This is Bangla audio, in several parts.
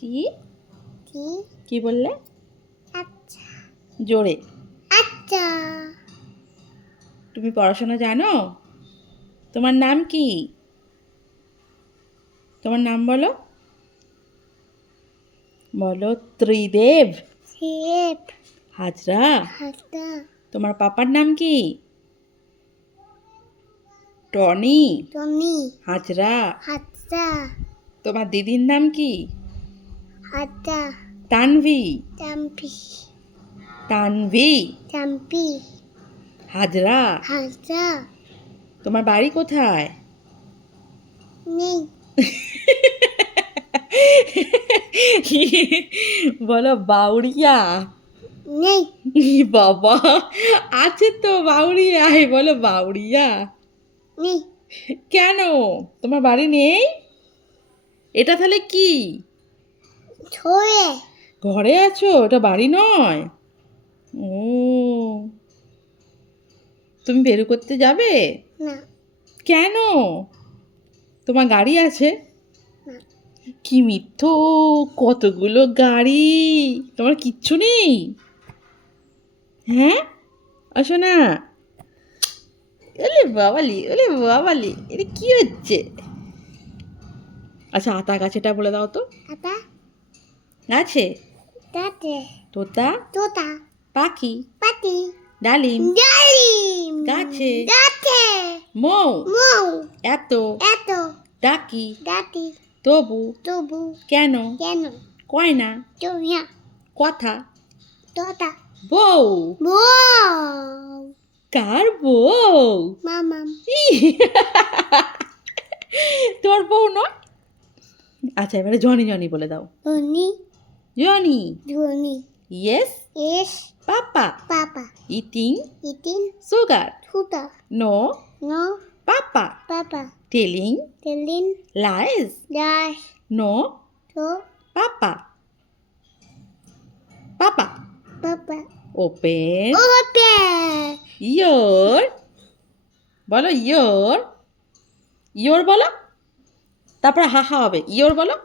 কি কি কি বললে? আচ্ছা জোরে। আচ্ছা তুমি পড়াশোনা জানো? তোমার নাম কি? তোমার নাম বলো। বলো ত্রিদেব, শেপ হাজরা। হাতা তোমার পাপার নাম কি? Tony, Tony Hazra. হাতা তোমার দিদির নাম কি? হাতা তানভি, চাম্পি তানভি, চাম্পি হাজরা। হাতা তোমার বাড়ি কোথায়? নেই বলো বাউরিয়া। নেই বাবা, আছে তো বাউরিয়ায়, বলো বাউরিয়া। নেই কেন তোমার বাড়ি নেই? এটা তাহলে কি? ছড়ে ঘরে আছো, এটা বাড়ি নয়। ও, তুমি বের করতে যাবে? না কেন? তোমার গাড়ি আছে? না কি মিথ্যো, কতগুলো গাড়ি! তোমার কিচ্ছু নেই? হ্যাঁ, আসো না। ওলে বাবালি, ওলে বাবালি, এটা কি হচ্ছে? আচ্ছা, আতা গাছেটা বলে দাও তো। হাতা গাছে তাতে তোতা, তোতা পাখি, পাতি ডালিম, ডালিম গাছে গাছে মৌ, মৌ এত এত ডাকি, ডাটি তবু তবু কেন কেন কয় না চুইয়া কথা। তোতা বউ, বউ কার বউ? মামাম তোমার বউ নয়? আচ্ছা, এবারে জনি জনি বলে দাও। Johnny Johnny. ধনি ইয়েস এস papa, papa eating eating sugar, সুতা no no papa, papa telling telling lies, দাস নো তো papa, papa papa open open your, বলো ইয়োর, ইয়োর বলো, তারপর হাহা হবে। ইয়োর বলো,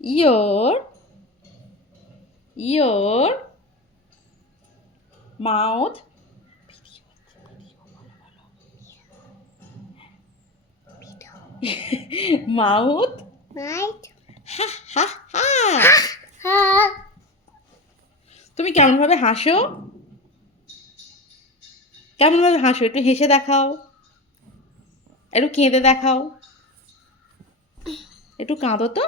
ইয়োর, ইয়োর মাউথ, মাউথ, নাইট হা হা হা। হা তুমি কেমন ভাবে হাসো? কেমন ভাবে হাসো? একটু হেসে দেখাও, একটু কেঁদে দেখাও, একটু কাঁদো তো।